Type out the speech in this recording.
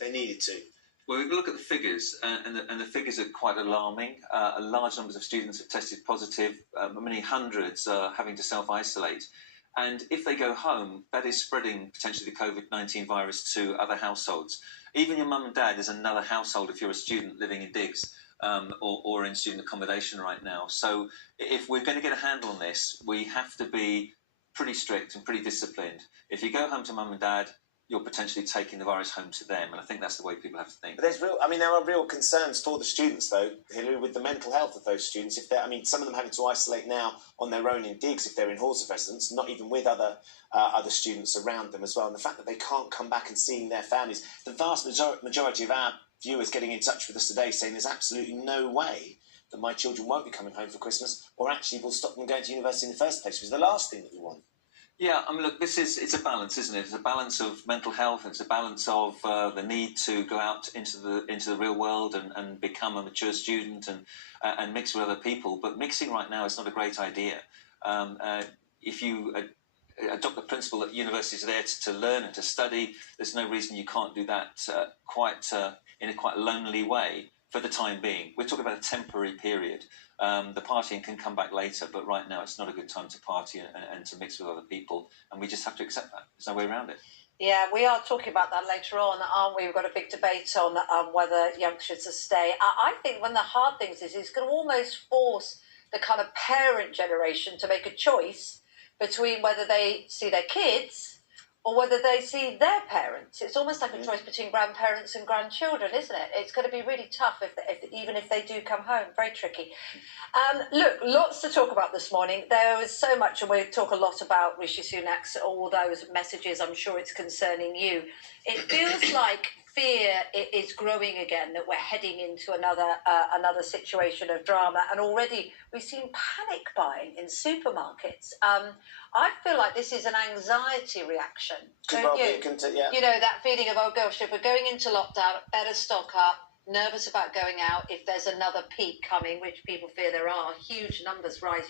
they needed to? Well, we look at the figures, and the figures are quite alarming. Large numbers of students have tested positive. Many hundreds are having to self-isolate. And if they go home, that is spreading potentially the COVID-19 virus to other households. Even your mum and dad is another household if you're a student living in digs or in student accommodation right now. So if we're going to get a handle on this, we have to be pretty strict and pretty disciplined. If you go home to mum and dad, you're potentially taking the virus home to them, and I think that's the way people have to think. But there are real concerns for the students, though, Hilary, with the mental health of those students. Some of them having to isolate now on their own in digs if they're in halls of residence, not even with other students around them as well, and the fact that they can't come back and seeing their families. The vast majority of our viewers getting in touch with us today saying there's absolutely no way that my children won't be coming home for Christmas, or actually will stop them going to university in the first place, which is the last thing that we want. Yeah, I mean, look, it's a balance, isn't it? It's a balance of mental health. It's a balance of the need to go out into the real world and become a mature student and mix with other people. But mixing right now is not a great idea. If you adopt the principle that universities are there to learn and to study, there's no reason you can't do that in a quite lonely way for the time being. We're talking about a temporary period. The partying can come back later, but right now it's not a good time to party and to mix with other people, and we just have to accept that. There's no way around it. Yeah, we are talking about that later on, aren't we? We've got a big debate on whether youngsters should stay. I think one of the hard things is it's going to almost force the kind of parent generation to make a choice between whether they see their kids or whether they see their parents. It's almost like a choice between grandparents and grandchildren, isn't it? It's going to be really tough, even if they do come home. Very tricky. Look, lots to talk about this morning. There was so much, and we'll talk a lot about Rishi Sunak's, all those messages. I'm sure it's concerning you. It feels like fear is growing again, that we're heading into another situation of drama, and already we've seen panic buying in supermarkets. I feel like this is an anxiety reaction, don't you? Yeah. You know, that feeling of, oh gosh, if we're going into lockdown, better stock up, nervous about going out if there's another peak coming, which people fear there are, huge numbers rising.